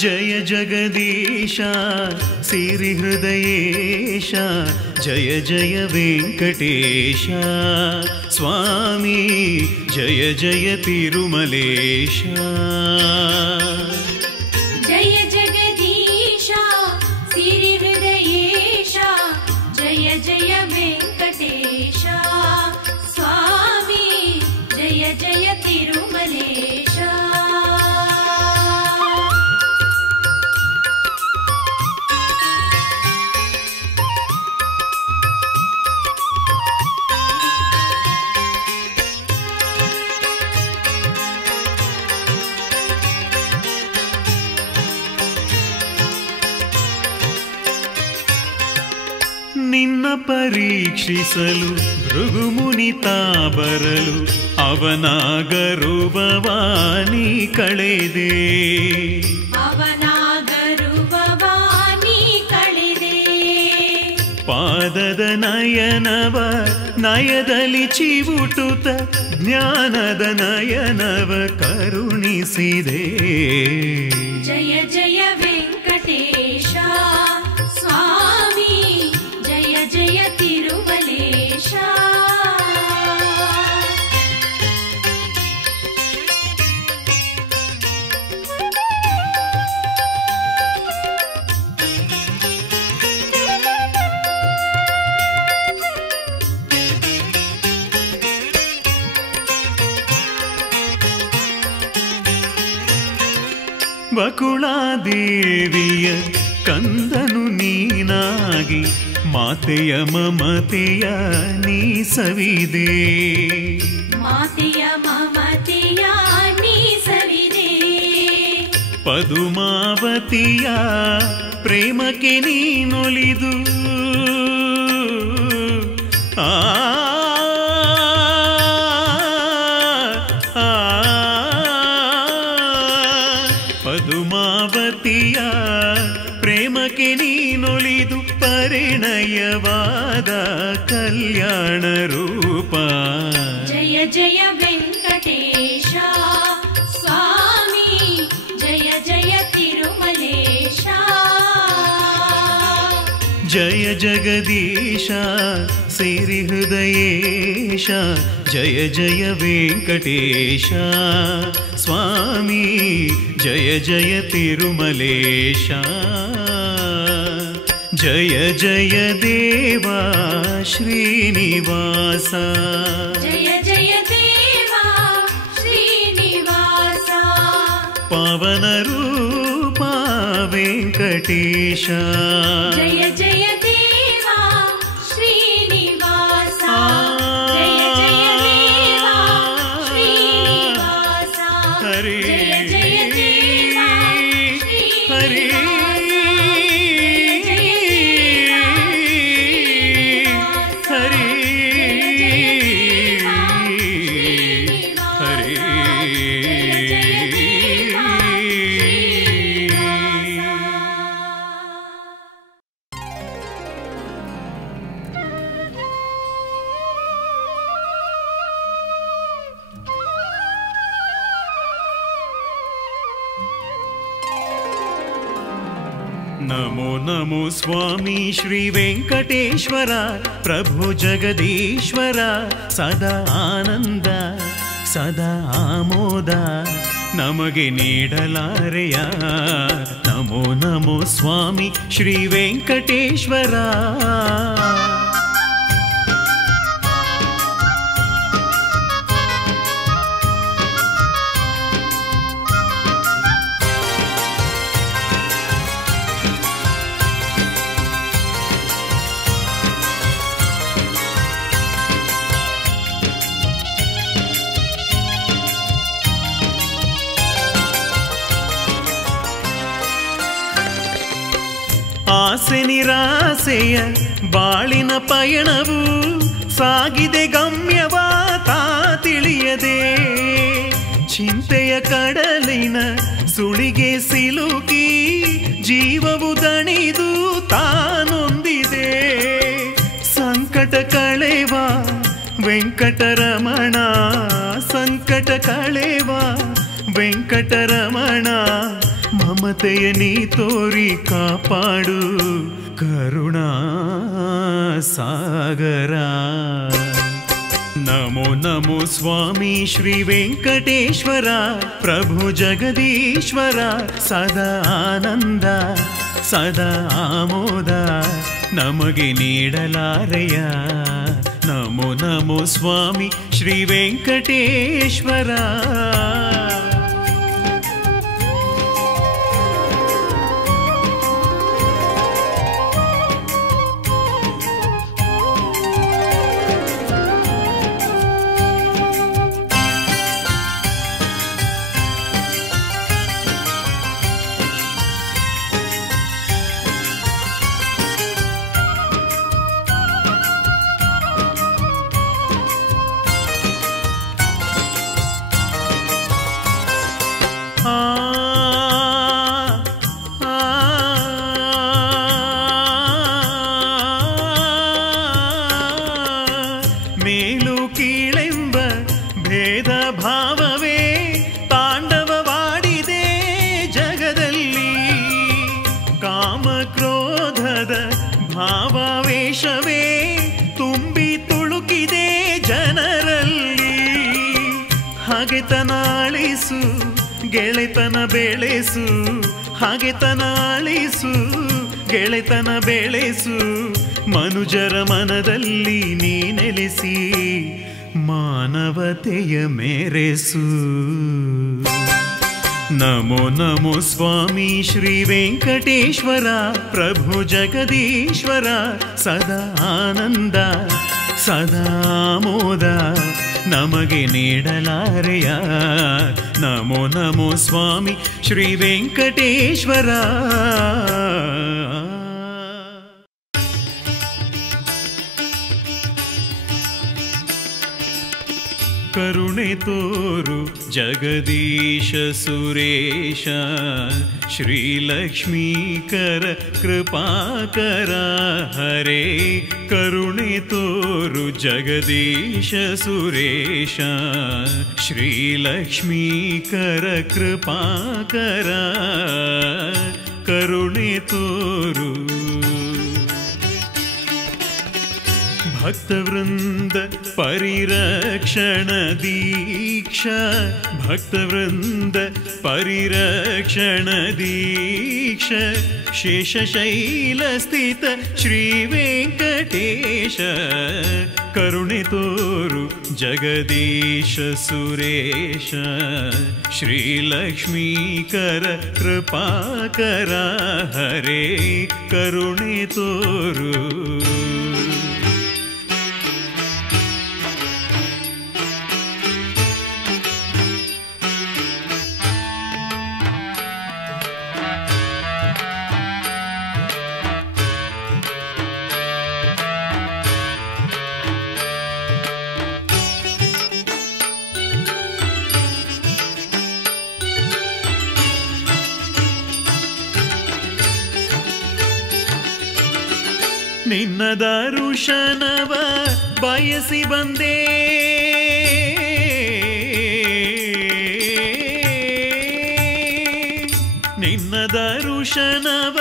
जय जगदीश सिरिहृदयेश जय जय वेंकटेश स्वामी जय जय तिरुमलेश जय जगदीश सिरिहृदयेश जय जय वेंकटेश स्वामी जय जय तिरुमलेश ನಿನ್ನ ಪರೀಕ್ಷಿಸಲು ಭೃಗುಮುನಿತಾ ಬರಲು ಅವನ ಗರುಬವಾನಿ ಕಳೆದೆ ಅವನ ಗರುಬವಾನಿ ಕಳೆದೆ ಪಾದದ ನಯನವ ನಯದಲ್ಲಿ ಚಿವುಟುತ ಜ್ಞಾನದ ನಯನವ ಕರುಣಿಸಿದೆ ಜಯ ಜಯ ವೆಂಕಟೇಶ जय तिरुमलेश ಬಕುಳಾದೇವಿಯ ಕಂದನು ನೀನಾಗಿ ಮಾತೆಯ ಮಮತೆಯ ನೀ ಸವಿದೆ ಮಾತೆಯ ಮಮತೆಯ ನೀ ಸವಿದೆ ಪದುಮಾವತಿಯ ಪ್ರೇಮಕ್ಕೆ ನೀನೊಲಿದು ಪದುಮಾವತಿಯ ಪ್ರೇಮಕ್ಕೆ ನೀನೊಲಿದು ಪರಿಣಯವಾದ ಕಲ್ಯಾಣ ರೂಪ ಜಯ ಜಯ ವೆಂಕಟೇಶ ಸ್ವಾಮಿ ಜಯ ಜಯ ತಿರುಮಲೇಶ जय जगदीश सिरिहृदयेश जय जय वेंकटेश स्वामी जय जय तिरुमलेश जय जय देवा श्रीनिवास जय जय देवा श्रीनिवास पावन रूपा वेंकटेश जय जय देवा श्रीनिवास जय जय देवा श्रीनिवास हरे जय जय देवा हरे नमो नमो स्वामी श्री वेंकटेश्वर प्रभु जगदीश्वर सदा आनंद सदा आमोद नमगे नीडलारेय नमो नमो स्वामी श्री वेंकटेश्वर ಆಸೆ ನಿರಾಸೆಯ ಬಾಳಿನ ಪಯಣವು ಸಾಗಿದೆ ಗಮ್ಯವ ತಾ ತಿಳಿಯದೆ ಚಿಂತೆಯ ಕಡಲಿನ ಸುಳಿಗೆ ಸಿಲುಕಿ ಜೀವವು ದಣಿದು ತಾನೊಂದಿದೆ ಸಂಕಟ ಕಳೆವ ವೆಂಕಟರಮಣ ಸಂಕಟ ಕಳೆವ ವೆಂಕಟರಮಣ ಮಮತೆಯ ನೀ ತೋರಿ ಕಾಪಾಡು ಕರುಣಾ ಸಾಗರ. ನಮೋ ನಮೋ ಸ್ವಾಮಿ ಶ್ರೀ ವೆಂಕಟೇಶ್ವರ, ಪ್ರಭು ಜಗದೀಶ್ವರ, ಸದಾ ಆನಂದ ಸದಾ ಆಮೋದ ನಮಗೆ ನೀಡಲಾರೆಯ. ನಮೋ ನಮೋ ಸ್ವಾಮಿ ಶ್ರೀ ವೆಂಕಟೇಶ್ವರ. ಮೇಲು ಕೀಳೆಂಬ ಭೇದ ಭಾವವೇ ತಾಂಡವವಾಡಿದೆ ಜಗದಲ್ಲಿ. ಕಾಮ ಕ್ರೋಧದ ಭಾವಾವೇಶವೇ ತುಂಬಿ ತುಳುಕಿದೆ ಜನರಲ್ಲಿ. ಹಾಗೆತನಾಳಿಸು ಗೆಳೆತನ ಬೆಳೆಸು, ಹಾಗೆತನಾಳಿಸು ಗೆಳೆತನ ಬೆಳೆಸು, ಮನುಜರ ಮನದಲ್ಲಿ ನೀ ನೆಲೆಸಿ ಮಾನವತೆಯ ಮೆರೆಸು. ನಮೋ ನಮೋ ಸ್ವಾಮಿ ಶ್ರೀ ವೆಂಕಟೇಶ್ವರ, ಪ್ರಭು ಜಗದೀಶ್ವರ, ಸದಾ ಆನಂದ ಸದಾ ಮೋದ ನಮಗೆ ನೀಡಲಾರೆಯ. ನಮೋ ನಮೋ ಸ್ವಾಮಿ ಶ್ರೀ ವೆಂಕಟೇಶ್ವರ. ಕರುಣೆ ತೋರು ಜಗದೀಶ ಸುರೇಶ, ಶ್ರೀಲಕ್ಷ್ಮೀಕರ ಕೃಪಾಕರ ಹರೇ. ಕರುಣೆ ತೋರು ಜಗದೀಶ ಸುರೇಶ, ಶ್ರೀಲಕ್ಷ್ಮೀಕರ ಕೃಪಾಕರ. ಕರುಣೆ ತೋರು ಭಕ್ತವೃಂದ ಪರಿರಕ್ಷಣ ದೀಕ್ಷಾ, ಭಕ್ತವೃಂದ ಪರಿರಕ್ಷಣ ದೀಕ್ಷಾ. ಶೇಷಶೈಲ ಸ್ಥಿತ ಶ್ರೀ ವೆಂಕಟೇಶ, ಕರುಣೆ ತೋರು ಜಗದೀಶ ಸುರೇಶ, ಶ್ರೀಲಕ್ಷ್ಮೀಕರ ಕೃಪಾಕರ ಹರೇ. ಕರುಣೆ ತೋರು ನಿನ್ನ ದರುಶನವ ಬಯಸಿ ಬಂದೆ, ನಿನ್ನ ದರುಶನವ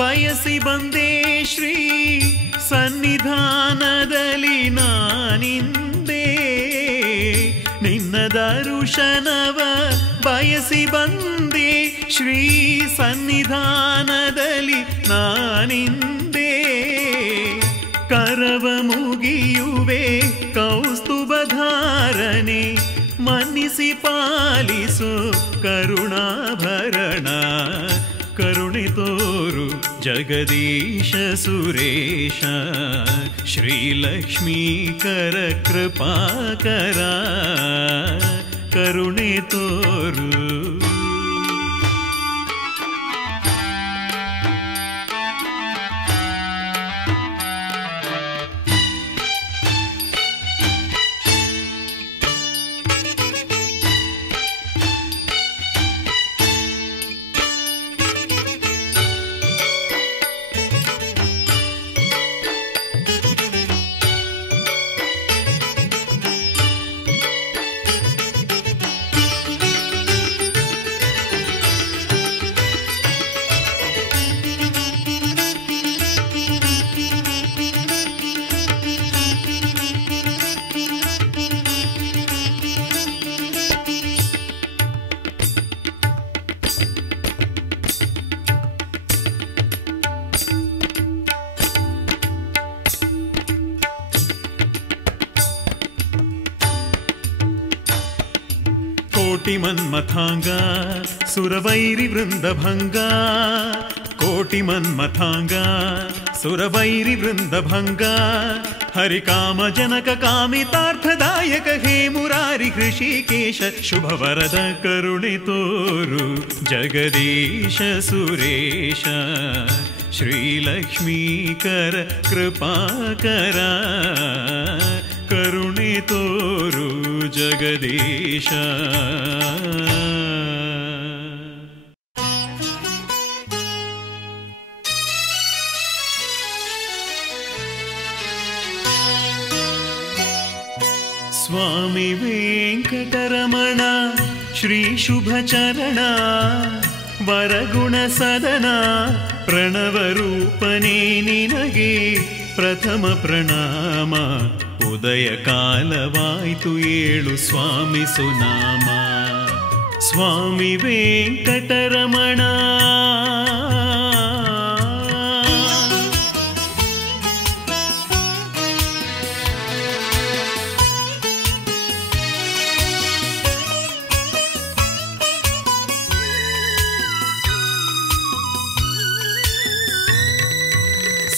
ಬಯಸಿ ಬಂದೆ. ಶ್ರೀ ಸನ್ನಿಧಾನದಲ್ಲಿ ನಾನಿಂದೆ, ನಿನ್ನ ದರುಶನವ ಬಯಸಿ ಬಂದೆ. ಶ್ರೀ ಸನ್ನಿಧಾನದಲ್ಲಿ ನಾನಿಂದೆ. ಕರವ ಮುಗಿಯುವೆ ಕೌಸ್ತುಭಧಾರನೆ, ಮನ್ನಿಸಿ ಪಾಲಿಸು ಕರುಣಾಭರಣ. ಕರುಣೆ ತೋರು ಜಗದೀಶ ಸುರೇಶ, ಶ್ರೀಲಕ್ಷ್ಮೀಕರ ಕೃಪಾಕರ. ಕರುಣೆ ತೋರು ಕೋಟಿ ಮನ್ಮಥಾಂಗ ಸುರವೈರಿ ವೃಂದಭಂಗ ಕೋಟಿ ಮನ್ಮಥಾಂಗ ಸುರವೈರಿ ವೃಂದಭಂಗ ಹರಿಕಾಮ ಜನಕ ಕಾಮಿತಾರ್ಥದಾಯಕ ಹೇ ಮುರಾರಿ ಹೃಷಿಕೇಶ ಶುಭವರದ ಕರುಣೆ ತೋರು ಜಗದೀಶ ಸುರೇಶ ಶ್ರೀಲಕ್ಷ್ಮೀಕರ ಕೃಪಾಕರ ಕರುಣೆ ತೋರು ಜಗದೀಶ. ಸ್ವಾಮಿ ವೆಂಕಟರಮಣ ಶ್ರೀ ಶುಭಚರಣ ವರಗುಣ ಸದನ ಪ್ರಣವ ರೂಪನೇ ನಿನಗೆ ಪ್ರಥಮ ಪ್ರಣಾಮ. ಉದಯ ಕಾಲವಾಯ್ತು ಏಳು ಸ್ವಾಮಿ ಸುನಾಮ. ಸ್ವಾಮಿ ವೆಂಕಟರಮಣ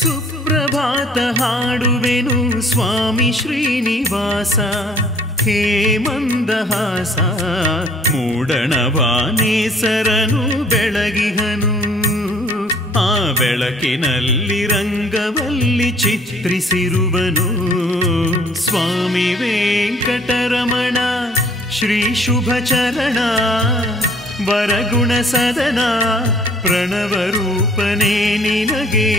ಸುಪ್ರಭಾತ ಹಾಡುವೆನು ಸ್ವಾಮಿ ಶ್ರೀನಿವಾಸ ಹೇ ಮಂದಹಾಸ. ಮೂಡಣವಾನೇಸರನು ಬೆಳಗಿಹನು ಆ ಬೆಳಕಿನಲ್ಲಿ ರಂಗವಲ್ಲಿ ಚಿತ್ರಿಸಿರುವನು. ಸ್ವಾಮಿ ವೆಂಕಟರಮಣ ಶ್ರೀ ಶುಭಚರಣ ವರಗುಣ ಸದನ ಪ್ರಣವ ರೂಪನೇ ನಿನಗೆ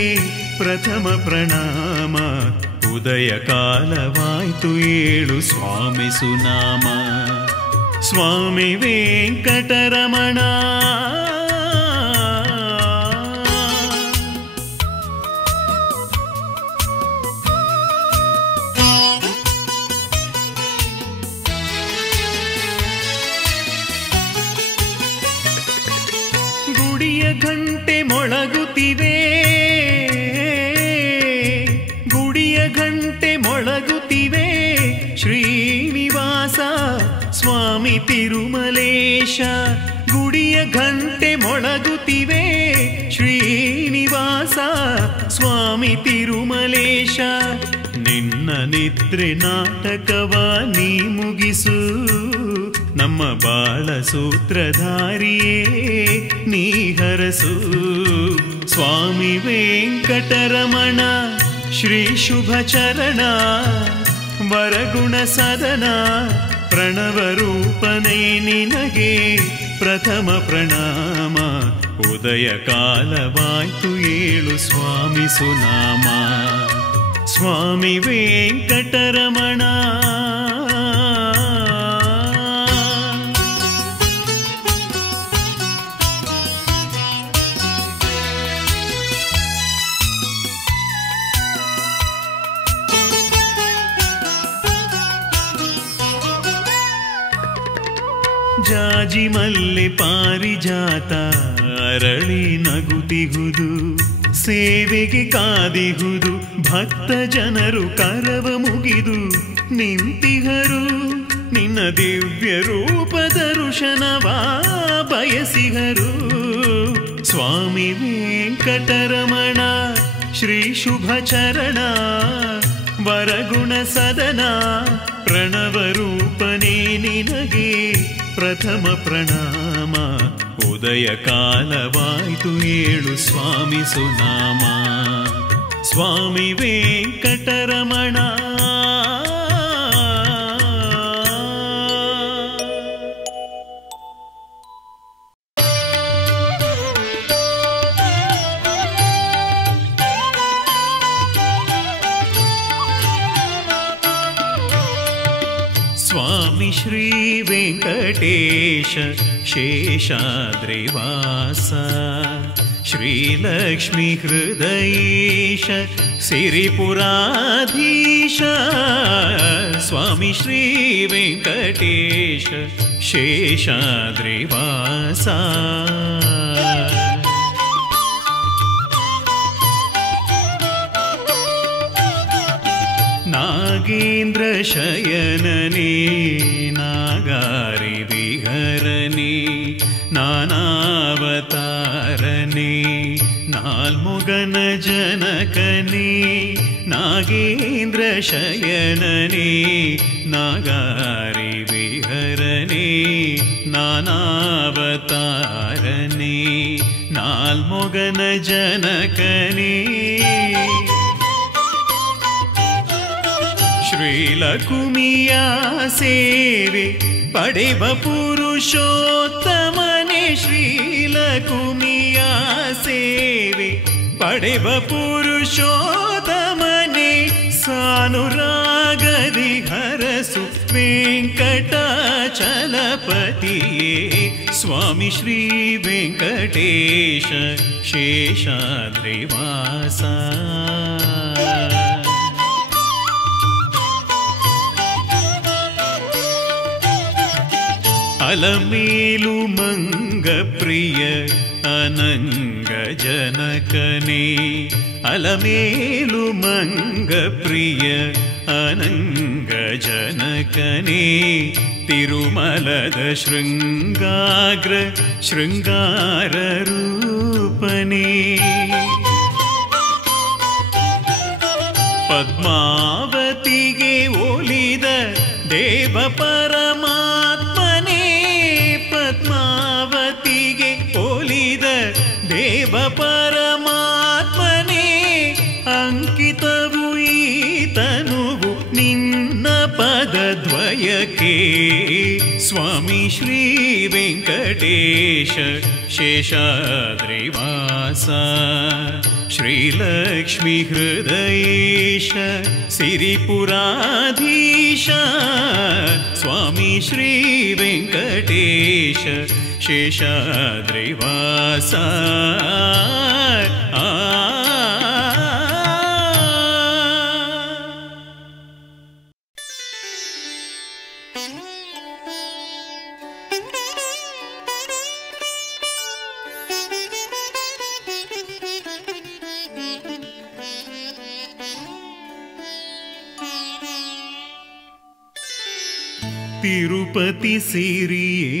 ಪ್ರಥಮ ಪ್ರಣಾಮ. ಉದಯ ಕಾಲವಾಯ್ತು ಏಳು ಸ್ವಾಮಿ ಸುನಾಮ. ಸ್ವಾಮಿ ವೆಂಕಟರಮಣ ಗುಡಿಯ ಘಂಟೆ ಮೊಳಗುತ್ತಿವೆ ಗುಡಿಯ ಘಂಟೆ ಮೊಳಗುತ್ತಿವೆ ಶ್ರೀನಿವಾಸ ಸ್ವಾಮಿ ತಿರುಮಲೇಶ. ಗುಡಿಯ ಘಂಟೆ ಮೊಳಗುತ್ತಿವೆ ಶ್ರೀನಿವಾಸ ಸ್ವಾಮಿ ತಿರುಮಲೇಶ. ನಿನ್ನ ನಿದ್ರೆ ನಾಟಕವ ನೀ ಮುಗಿಸು ನಮ್ಮ ಬಾಳ ಸೂತ್ರಧಾರಿಯೇ ನೀ ಹರಸು. ಸ್ವಾಮಿ ವೆಂಕಟರಮಣ ಶ್ರೀ ಶುಭಚರಣ ವರಗುಣ ಸದನ ಪ್ರಣವ ರೂಪನೇ ನಿನಗೆ ಪ್ರಥಮ ಪ್ರಣಾಮ. ಉದಯ ಕಾಲವಾಯ್ತು ಏಳು ಸ್ವಾಮಿ ಸುನಾಮ. ಸ್ವಾಮಿ ವೆಂಕಟರಮಣ ಜಾಜಿ ಮಲ್ಲೆ ಪಾರಿಜಾತ ಅರಳಿ ನಗುತ್ತಿಹುದು ಸೇವೆಗೆ ಕಾದಿಹುದು. ಭಕ್ತ ಜನರು ಕರವ ಮುಗಿದು ನಿಂತಿಹರು ನಿನ್ನ ದಿವ್ಯ ರೂಪ ದರ್ಶನವ ಬಯಸಿಹರು. ಸ್ವಾಮಿ ವೆಂಕಟರಮಣ ಶ್ರೀ ಶುಭಚರಣ ವರಗುಣ ಸದನ ಪ್ರಣವ ರೂಪನೇ ನಿನಗೆ ಪ್ರಥಮ ಪ್ರಣಾಮ. ಉದಯ ಕಾಲವಾಯ್ತು ಏಳು ಸ್ವಾಮಿ ಸುನಾಮ. ಸ್ವಾಮಿ ವೆಂಕಟರಮಣ ಸ್ವಾಮಿ ಶ್ರೀ ವೆಂಕಟೇಶ ಶೇಷಾದ್ರಿವಾಸ ಶ್ರೀಲಕ್ಷ್ಮೀ ಹೃದಯೇಶ ಸಿರಿಪುರಾಧೀಶ. ಸ್ವಾಮಿ ಶ್ರೀ ವೆಂಕಟೇಶ ಶೇಷಾದ್ರಿವಾಸ. ನಾಗೇಂದ್ರ ಶಯನನೇ ನಾಗಾರಿ ವಿಹರ ನಾನಾವತಾರನೇ ನಾಲ್ಮುಗನ ಜನಕನೇ ನಾಗೇಂದ್ರ ಶಯನನೇ ನಾಗಾರಿ ವಿಹರನೇ ನಾನಾವತಾರನೇ ನಾಲ್ಮುಗನ ಜನಕನೇ ಶ್ರೀಲಕುಮಿಯ ಸೇವೆ ಪಡೆವ ಪುರುಷೋತ್ತಮನೆ ಶ್ರೀಲಕುಮಿಯ ಸೇವೆ ಪಡೆವ ಪುರುಷೋತ್ತಮನೆ ಸಾನುರಾಗದಿ ಹರಸು ವೆಂಕಟಾಚಲಪತಿಯೇ ಸ್ವಾಮಿ ಶ್ರೀ ವೆಂಕಟೇಶ ಶೇಷಾದ್ರಿವಾಸ ಅಲಮೇಲು ಮಂಗ ಪ್ರಿಯ ಅನಂಗ ಜನಕನೇ ಅಲಮೇಲು ಮಂಗ ಪ್ರಿಯ ಅನಂಗ ಜನಕನೇ ತಿರುಮಲದ ಶೃಂಗಾಗ್ರ ಶೃಂಗಾರ ರೂಪನೇ ಪದ್ಮಾವತಿಗೆ ಒಲಿದ ದೇವ ಪರಮಾತ್ಮನೇ ಪದ್ಮಾವತಿಗೆ ಒಲಿದ ದೇವ ಪರಮಾತ್ಮನೇ ಅಂಕಿತವು ಈತನುವು ನಿನ್ನ ಪದದ್ವಯಕ್ಕೆ ಸ್ವಾಮಿ ಶ್ರೀ ವೆಂಕಟೇಶ ಶೇಷಾದ್ರಿವಾಸ ಶ್ರೀಲಕ್ಷ್ಮೀ ಹೃದಯೇಶ ಸಿರಿಪುರಾಧೀಶ ಸ್ವಾಮಿ ಶ್ರೀ ವೆಂಕಟೇಶ ಶೇಷಾದ್ರಿವಾಸ ತಿರುಪತಿ ಸಿರಿಯೇ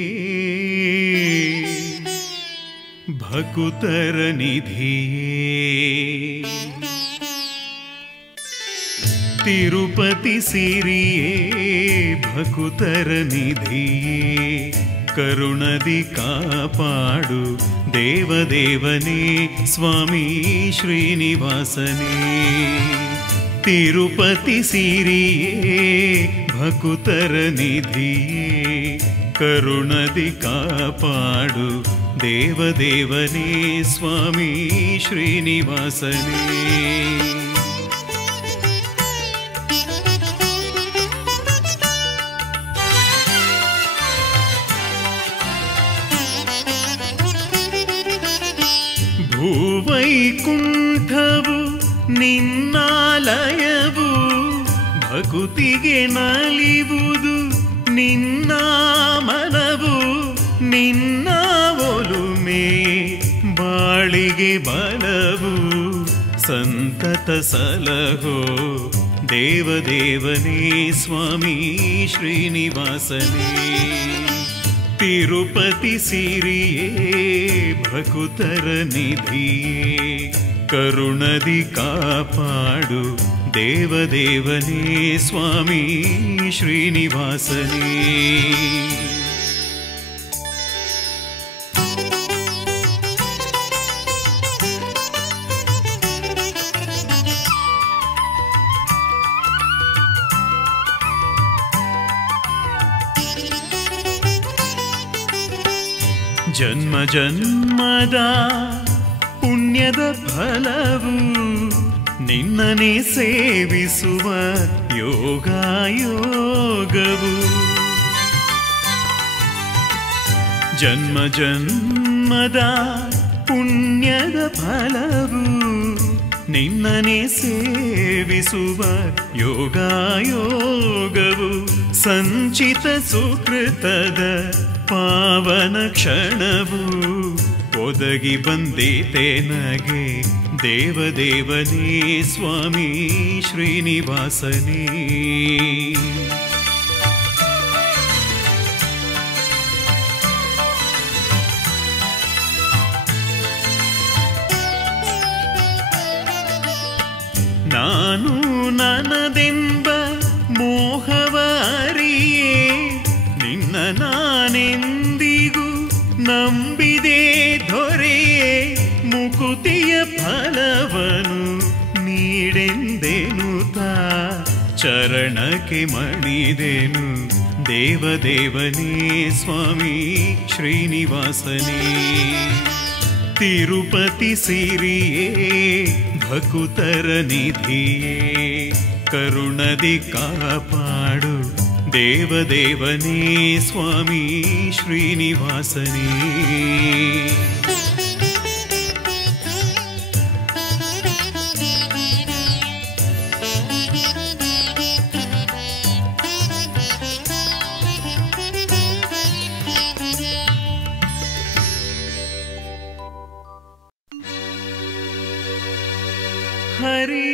ಭಕುತರ ನಿಧಿಯೇ ತಿರುಪತಿ ಸಿರಿಯೇ ಭಕುತರ ನಿಧಿಯೇ ಕರುಣದಿ ಕಾಪಾಡು ದೇವದೇವನೇ ಸ್ವಾಮಿ ಶ್ರೀನಿವಾಸನೇ ತಿರುಪತಿ ಸಿರಿಯೇ ಭಕುತರ ನಿಧಿಯೇ ಕರುಣದಿ ಕಾಪಾಡು ದೇವದೇವನೇ ಸ್ವಾಮಿ ಶ್ರೀನಿವಾಸನೇ ಭೂವೈಕುಂಠವು ನಿನ್ನಾಲಯವು ಭಕುತಿಗೆ ನಲಿವುದು ನಿನ್ನ ಮನವು ನಿನ್ನ ಒಲುಮೆ ಬಾಳಿಗೆ ಬಲವು ಸಂತತ ಸಲಹೋ ದೇವದೇವನೇ ಸ್ವಾಮಿ ಶ್ರೀನಿವಾಸನೇ ತಿರುಪತಿ ಸಿರಿಯೇ ಭಕುತರ ನಿಧಿಯೇ ಕರುಣದಿ ಕಾಪಾಡು ದೇವದೇವನೇ ಸ್ವಾಮಿ ಶ್ರೀನಿವಾಸನೇ ಜನ್ಮ ಜನ್ಮದ ಪುಣ್ಯದ ಫಲವು ನಿನ್ನನೆ ಸೇವಿಸುವ ಯೋಗವು ಜನ್ಮ ಜನ್ಮದ ಪುಣ್ಯದ ಫಲವು ನಿನ್ನನೆ ಸೇವಿಸುವ ಯೋಗವು ಸಂಚಿತ ಸುಕೃತದ ಪಾವನ ಕ್ಷಣವು ಒದಗಿ ಬಂದಿತೆ ನಗೆ ದೇವದೇವನೇ ಸ್ವಾಮಿ ಶ್ರೀನಿವಾಸನೇ ನಾನು ನನ್ನದೆಂಬ ಮೋಹವ ಅರಿಯೇ ನಿನ್ನ ನಾನೆಂದಿಗೂ ನಂಬಿದೆ ದೊರೆಯೇ ಮುಕುತಿಯ ಫಲವನು ನೀಡೆಂದೆನು ತಾ ಚರಣಕ್ಕೆ ಮಣಿದೆನು ದೇವದೇವನೇ ಸ್ವಾಮಿ ಶ್ರೀನಿವಾಸನೇ ತಿರುಪತಿ ಸಿರಿಯೇ ಭಕುತರ ನಿಧಿಯೇ ಕರುಣದಿ ಕಾಪಾಡು ದೇವದೇವನೇ ಸ್ವಾಮಿ ಶ್ರೀನಿವಾಸನೇ ಹರಿ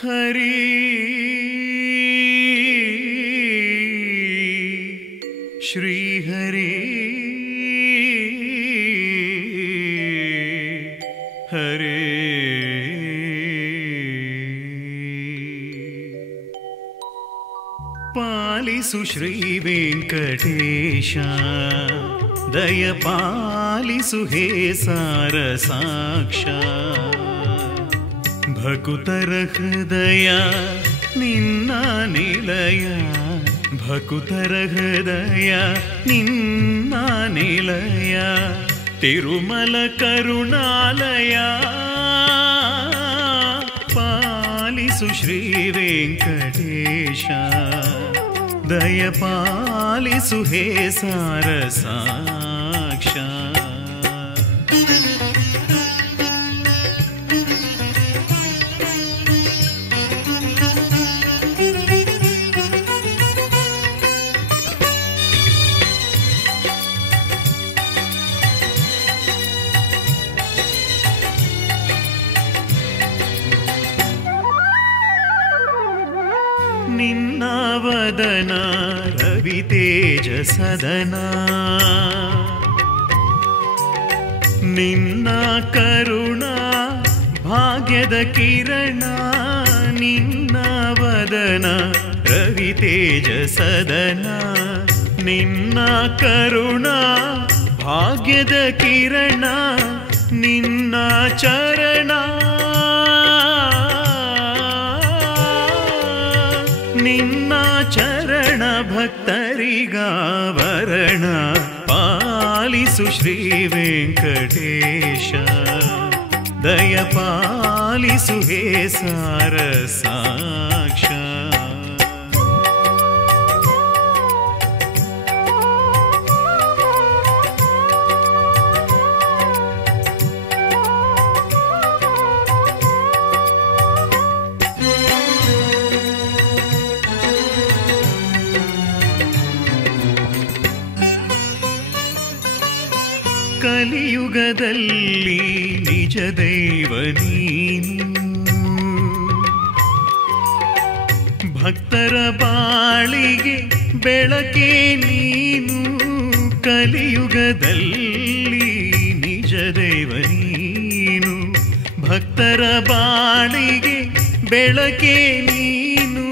ಹರಿ ಶ್ರೀ ಹರಿ ಹರೇ ಪಾಲಿಸು ಶ್ರೀ ವೆಂಕಟೇಶ ದಯ ಪಾಲಿಸು ಹೇ ಸಾರ ಸಾಕ್ಷ ಭಕುತರ ಹೃದಯ ನಿನ್ನ ನಿಲಯ ಭಕುತರ ಹೃದಯ ನಿನ್ನ ನಿಲಯ ತಿರುಮಲ ಕರುಣಾಲಯ ಪಾಲಿಸು ಶ್ರೀ ವೆಂಕಟೇಶ ದಯ ಪಾಲಿಸು ಹೇ ಸಾರ ಸಾಕ್ಷ ನಿನ್ನ ವದನ ರವಿ ತೇಜ ಸದನ ನಿನ್ನ ಕರುಣಾ ಭಾಗ್ಯದ ಕಿರಣ ನಿನ್ನ ವದನ ರವಿ ತೇಜ ಸದನ ನಿನ್ನ ಕರುಣಾ ಭಾಗ್ಯದ ಕಿರಣ ನಿನ್ನ ಚರಣ ನಿನ್ನ ಚರಣ ಭಕ್ತರಿಗಾವರಣ ಪಾಲಿಸು ಶ್ರೀ ವೆಂಕಟೇಶ ದಯ ಪಾಲಿಸು ಹೇ ಸಾರ ಸಾಕ್ಷ ಕಲಿಯುಗದಲ್ಲಿ ನಿಜ ದೈವ ನೀನು ಭಕ್ತರ ಬಾಳಿಗೆ ಬೆಳಕೆ ನೀನು ಕಲಿಯುಗದಲ್ಲಿ ನಿಜ ದೈವ ನೀನು ಭಕ್ತರ ಬಾಳಿಗೆ ಬೆಳಕೆ ನೀನು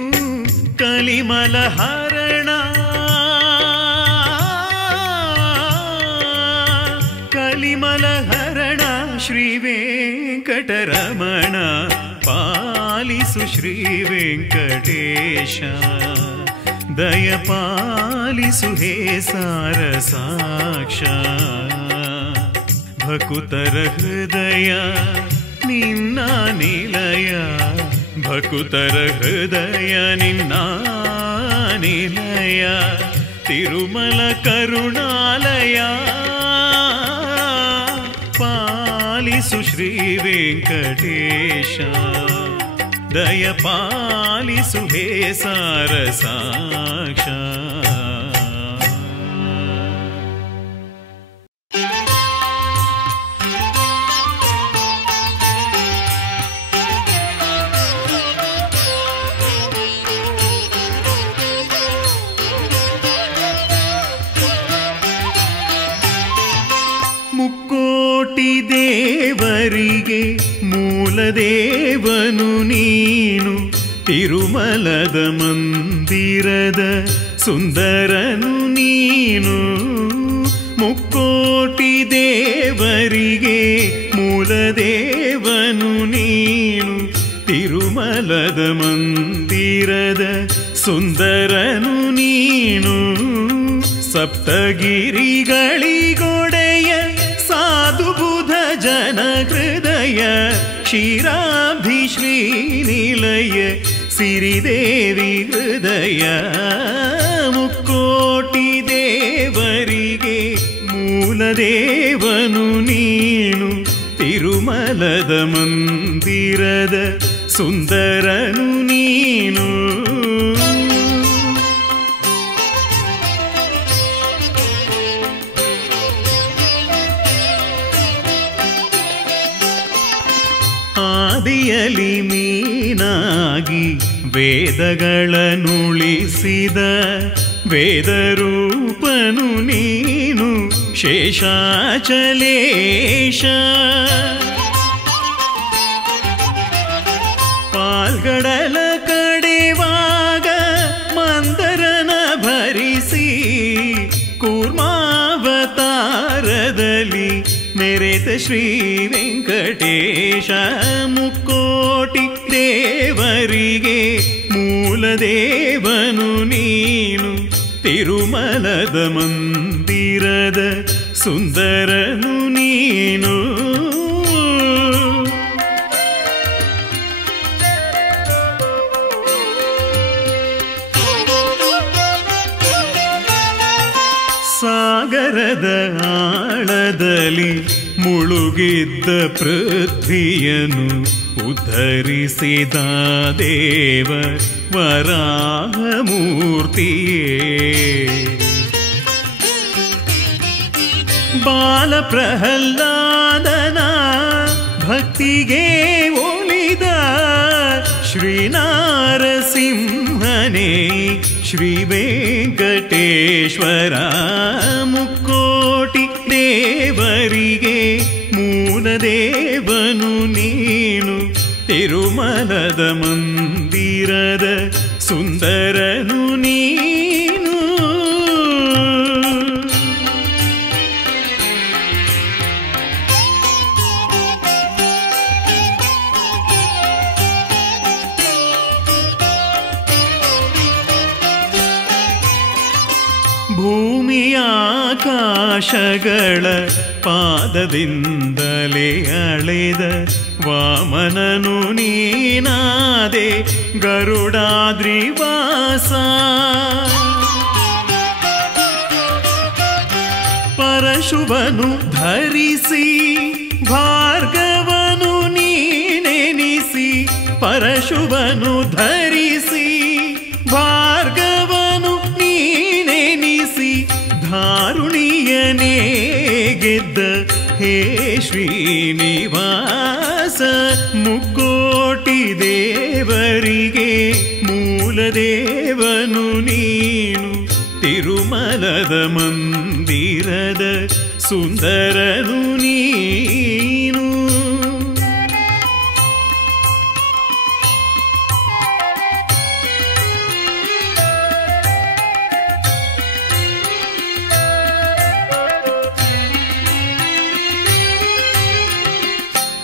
ಕಲಿಮಲ ಹರಣ ಕಲಿಮಲ ಹರಣ ಶ್ರೀ ವೆಂಕಟರಮಣ ಪಾಲಿಸು ಶ್ರೀ ವೆಂಕಟೇಶ ದಯ ಪಾಲಿಸು ಹೇ ಸಾರ ಸಾಕ್ಷ ಭಕುತರ ಹೃದಯ ನಿನ್ನ ನಿಲಯ ಭಕುತರ ಹೃದಯ ನಿನ್ನ ನಿಲಯ ತಿರುಮಲ ಕರುಣಾಲಯ ಪಾಲಿಸು ಶ್ರೀ ವೆಂಕಟೇಶ ದಯ ಪಾಲಿಸು ಹೇ ಸಾರ ಸಾಕ್ಷ ದೇವರಿಗೆ ಮೂಲದೇವನು ನೀನು ತಿರುಮಲದ ಮಂದಿರದ ಸುಂದರನು ನೀನು ಮುಕ್ಕೋಟಿ ದೇವರಿಗೆ ಮೂಲದೇವನು ನೀನು ತಿರುಮಲದ ಮಂದಿರದ ಸುಂದರನು ನೀನು ಸಪ್ತಗಿರಿಗಳಿಗೊಡೆಯ ಸಾಧು ಬುಧ ಜನ ಹೃದಯ ಕ್ಷೀರಾಬ್ಧಿ ಶ್ರೀನಿಲಯ ಸಿರಿದೇವಿ ಹೃದಯ ಮುಕ್ಕೋಟಿ ದೇವರಿಗೆ ಮೂಲದೇವನು ನೀನು ತಿರುಮಲದ ಮಂದಿರದ ಸುಂದರನು ನೀನು ಆದಿಯಲಿ ಮೀನಾಗಿ ವೇದಗಳನ್ನುಳಿಸಿದ ವೇದರೂಪನು ನೀನು ಶೇಷಾಚಲೇಶ ಪಾಲ್ಗಡಲ ಕಡೆವಾಗ ಮಂದರನ ಭರಿಸಿ ಕೂರ್ಮಾವತಾರದಲ್ಲಿ ಮೆರೆತ ಶ್ರೀ ವೆಂಕಟೇಶ ಮುಕ್ಕೋಟಿ ದೇವರಿಗೆ ಮೂಲದೇವನು ನೀನು ತಿರುಮಲದ ಮಂದಿರದ ಸುಂದರನು ನೀನು ಸಾಗರದ ಆಳದಲ್ಲಿ ಮುಳುಗಿದ್ದ ಪೃಥ್ವಿಯನ್ನು ಉದ್ಧರಿಸಿದ ದೇವ ವರಾಹಮೂರ್ತಿಯೇ ಬಾಲ ಪ್ರಹ್ಲಾದನ ಭಕ್ತಿಗೆ ಒಲಿದ ಶ್ರೀನಾರಸಿಂಹನೇ ಶ್ರೀ ವೆಂಕಟೇಶ್ವರ ಮುಕ್ಕೋಟಿ ದೇವರಿಗೆ ಮೂಲದೇವನು ನೀನು ತಿರುಮಲದ ಮಂದಿರದ ಸುಂದರನು ನೀನು ಭೂಮಿಯಾಕಾಶಗಳ ಪಾದದಿಂದಲೇ ಅಳೆದ ವಾಮನನು ನೀನಾದೆ ಗರುಡಾದ್ರಿವಾಸ ಪರಶುವನು ಧರಿಸಿ ಭಾರ್ಗವನು ನೀನೆನಿಸಿ ಪರಶುವನು ಧರಿಸಿ ಭಾರ್ಗವನು ನೀನೆನಿಸಿ ಧಾರುಣಿಯನೇ ಗೆದ್ದ ಹೇ ಶ್ರೀನಿವಾಸ ಮುಕ್ಕೋಟಿ ದೇವರಿಗೆ ಮೂಲದೇವನು ನೀನು ತಿರುಮಲದ ಮಂದಿರದ ಸುಂದರನು ನೀನು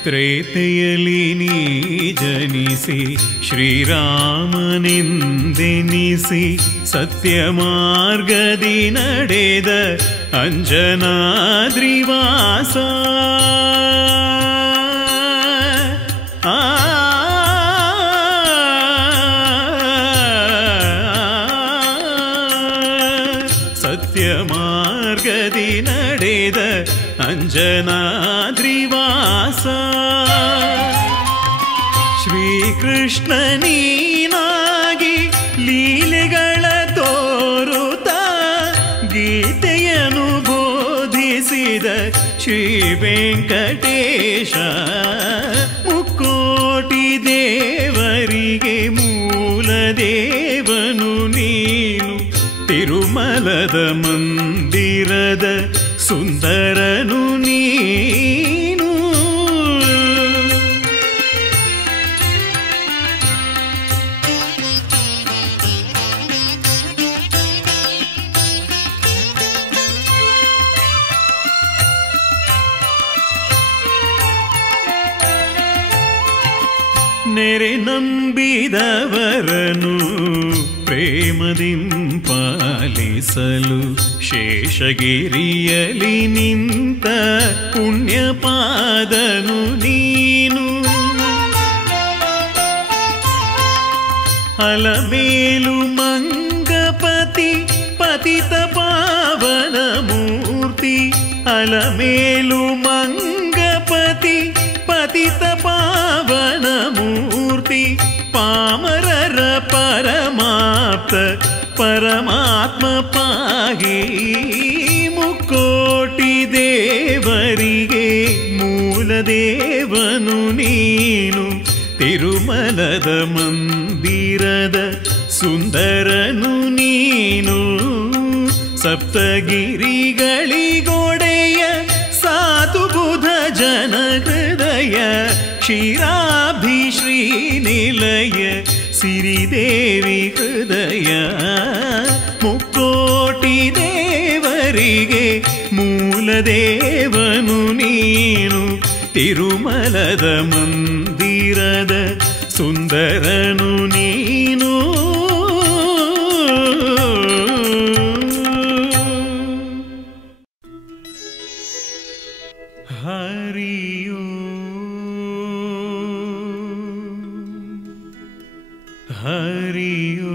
ತ್ರೇತೆಯಲಿ ನೀ ಜನಿಸಿ ಶ್ರೀರಾಮನೆಂದೆನಿಸಿ ಸತ್ಯ ಮಾರ್ಗದಿ ನಡೆದ ಅಂಜನಾದ್ರಿವಾಸ ಸತ್ಯ ಮಾರ್ಗದಿ ನಡೆದ ಅಂಜನಾದ್ರಿವಾಸ ಶ್ರೀಕೃಷ್ಣ ನೀನಾಗಿ ಲೀಲೆಗಳ ತೋರುತ್ತ ಗೀತೆಯನ್ನು ಬೋಧಿಸಿದ ಶ್ರೀ ವೆಂಕಟೇಶ ಮುಕ್ಕೋಟಿ ದೇವರಿಗೆ ಮೂಲದೇವನು ನೀನು ತಿರುಮಲದ ಮಂದಿರದ ಸುಂದರನು ನೀನು ನೆರೆ ನಂಬಿದವರನು ಪ್ರೇಮದಿಂ ಪಾಲಿಸಲು ಶೇಷಗಿರಿಯಲಿ ನಿಂತ ಪುಣ್ಯಪಾದನು ನೀನು. ಅಲಮೇಲು ಮಂಗಪತಿ ಪತಿತ ಪಾವನ ಮೂರ್ತಿ, ಅಲಮೇಲು ಮಂಗಪತಿ ಪತಿತ ಪಾವನ ಮೂರ್ತಿ, ಪಾಮರರ ಪರಮಾಪ್ತ ಪರಮಾತ್ಮ ಪಾಹಿ. ಮುಕ್ಕೋಟಿ ದೇವರಿಗೆ ಮೂಲದೇವನು ನೀನು, ತಿರುಮಲದ ಮಂದಿರದ ಸುಂದರನು ನೀನು. ಸಪ್ತಗಿರಿಗಳಿಗೊಡೆಯ ಸಾಧುಬುಧ ಜನ ಹೃದಯ, ಕ್ಷೀರಾಭಿ ಶ್ರೀನಿಲಯ ಸಿರಿದೇವಿ ಹೃದಯ. ಮುಕ್ಕೋಟಿ ದೇವರಿಗೆ ಮೂಲದೇವನು ನೀನು, ತಿರುಮಲದ ಮಂದಿರದ ಸುಂದರನು ನೀನು. ಹರಿಯೋ ಹರಿಯೋ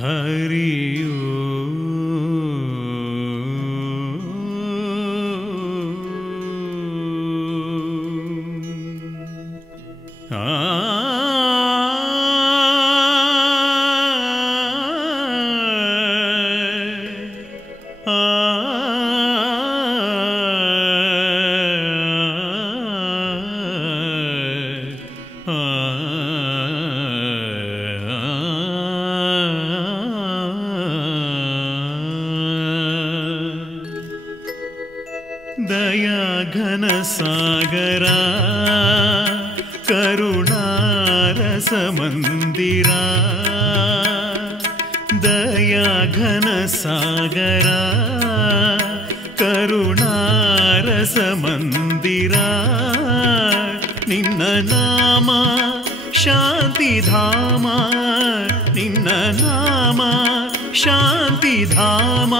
ಹರಿಯೋ ದಯಾ ಘನ ಸಾಗರ ಕರುಣಾರಸ ಮಂದಿರ, ದಯಾ ಘನ ಸಾಗರ ಕರುಣಾರಸ ಮಂದಿರ. ನಿನ್ನ ನಾಮ ಶಾಂತಿಧಾಮ, ನಿನ್ನ ನಾಮ ಶಾಂತಿಧಾಮ.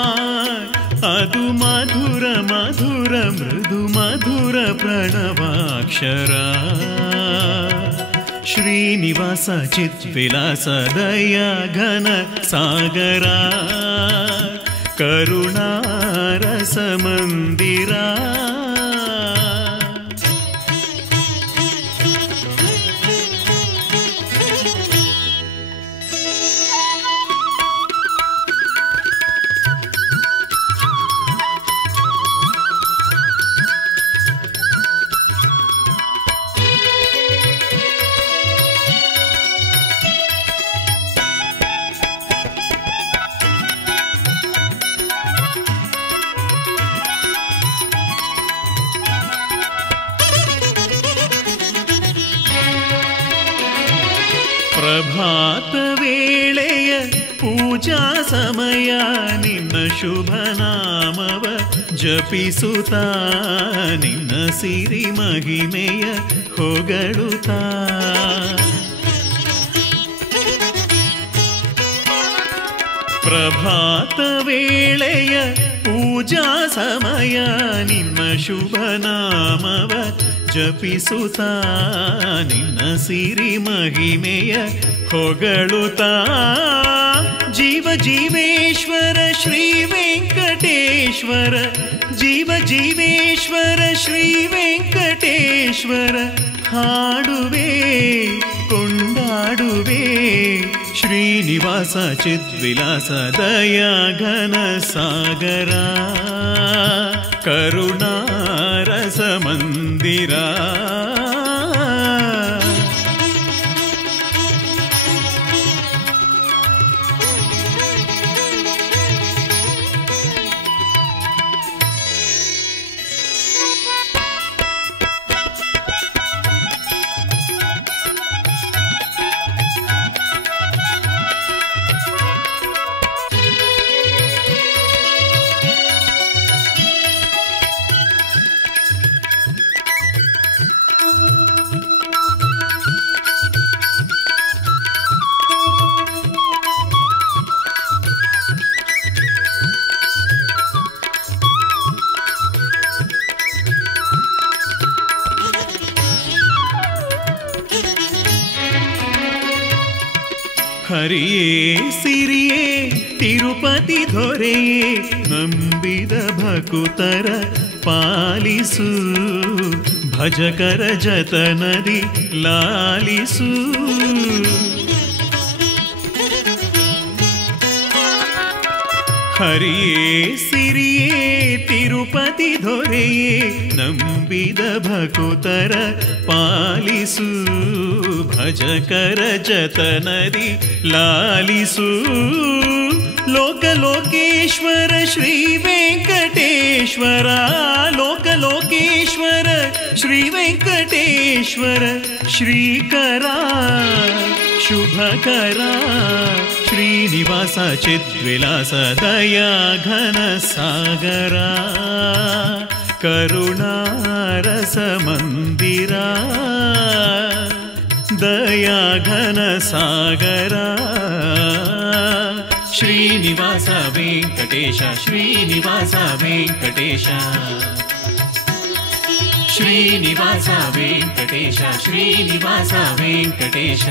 ಅದು ಮಧುರ ಮಧುರ ಮೃದು ಮಧುರ ಪ್ರಣವಾಕ್ಷರ. ಶ್ರೀನಿವಾಸ ಚಿದ್ವಿಲಾಸ ದಯಾ ಘನ ಸಾಗರ ಕರುಣಾರಸ ಮಂದಿರ. ಪ್ರಭಾತ ವೇಳೆಯ ಪೂಜಾ ಸಮಯ ನಿನ್ನ ಶುಭ ನಾಮವ ಜಪಿಸುತ್ತಾ, ನಿನ್ನ ಸಿರಿ ಮಹಿಮೆಯ ಹೊಗಳುತ್ತಾ. ಪ್ರಭಾತ ವೇಳೆಯ ಪೂಜಾ ಸಮಯ ನಿನ್ನ ಶುಭ ನಾಮವ ಜಪಿಸುತ್ತಾ, ನಿನ್ನ ಸಿರಿ ಮಹಿಮೆಯ ಹೊಗಳುತ್ತಾ. ಜೀವ ಜೀವೇಶ್ವರ ಶ್ರೀ ವೆಂಕಟೇಶ್ವರ, ಜೀವ ಜೀವೇಶ್ವರ ಶ್ರೀ ವೆಂಕಟೇಶ್ವರ. ಹಾಡುವೆ ಕೊಂಡಾಡುವೆ ಶ್ರೀನಿವಾಸ ಚಿದ್ವಿಲಾಸ ದಯಾ ಘನ ಸಾಗರ ಕರುಣಾರಸ ಮಂದಿರ. ಹರಿಯೇ ಸಿರಿಯೇ ತಿರುಪತಿ ದೊರೆಯೇ ನಂಬಿದ ಭಕುತರ ಪಾಲಿಸು ಭಜಕರ ಜತನದಿ ಲಾಲಿಸು ಹರಿಯೇ ಸಿರಿಯೇ ತಿರುಪತಿ ದೊರೆಯೇ ನಂಬಿದ ಭಕುತರ ಪಾಲಿಸು ಭಜಕರ ಜತನದಿ ಲಾಲಿಸು ಲೋಕಲೋಕೇಶ್ವರ ಶ್ರೀ ವೆಂಕಟೇಶ್ವರ ಲೋಕಲೋಕೇಶ್ವರ ಶ್ರೀ ವೆಂಕಟೇಶ್ವರ ಶ್ರೀಕರ ಶುಭಕರ ಶ್ರೀನಿವಾಸ ಚಿದ್ವಿಲಾಸ ದಯಾಘನ ಸಾಗರ ಕರುಣಾರಸ ಮಂದಿರ ದಯಾಘನ ಸಾಗರ ಶ್ರೀನಿವಾಸ ವೆಂಕಟೇಶ ಶ್ರೀನಿವಾಸ ವೆಂಕಟೇಶ ಶ್ರೀನಿವಾಸ ವೆಂಕಟೇಶ ಶ್ರೀನಿವಾಸ ವೆಂಕಟೇಶ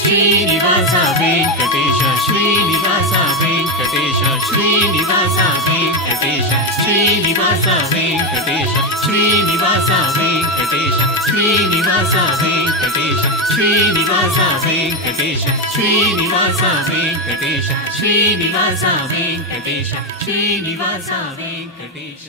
ಶ್ರೀನಿವಾಸ ವೆಂಕಟೇಶ ಶ್ರೀನಿವಾಸ ವೆಂಕಟೇಶ ಶ್ರೀನಿವಾಸ ವೆಂಕಟೇಶ ಶ್ರೀನಿವಾಸ ವೆಂಕಟೇಶ ಶ್ರೀನಿವಾಸ ವೆಂಕಟೇಶ ಶ್ರೀನಿವಾಸ ವೆಂಕಟೇಶ ಶ್ರೀನಿವಾಸ ವೆಂಕಟೇಶ ಶ್ರೀನಿವಾಸ ವೆಂಕಟೇಶ ಶ್ರೀನಿವಾಸ ವೆಂಕಟೇಶ ಶ್ರೀನಿವಾಸ ವೆಂಕಟೇಶ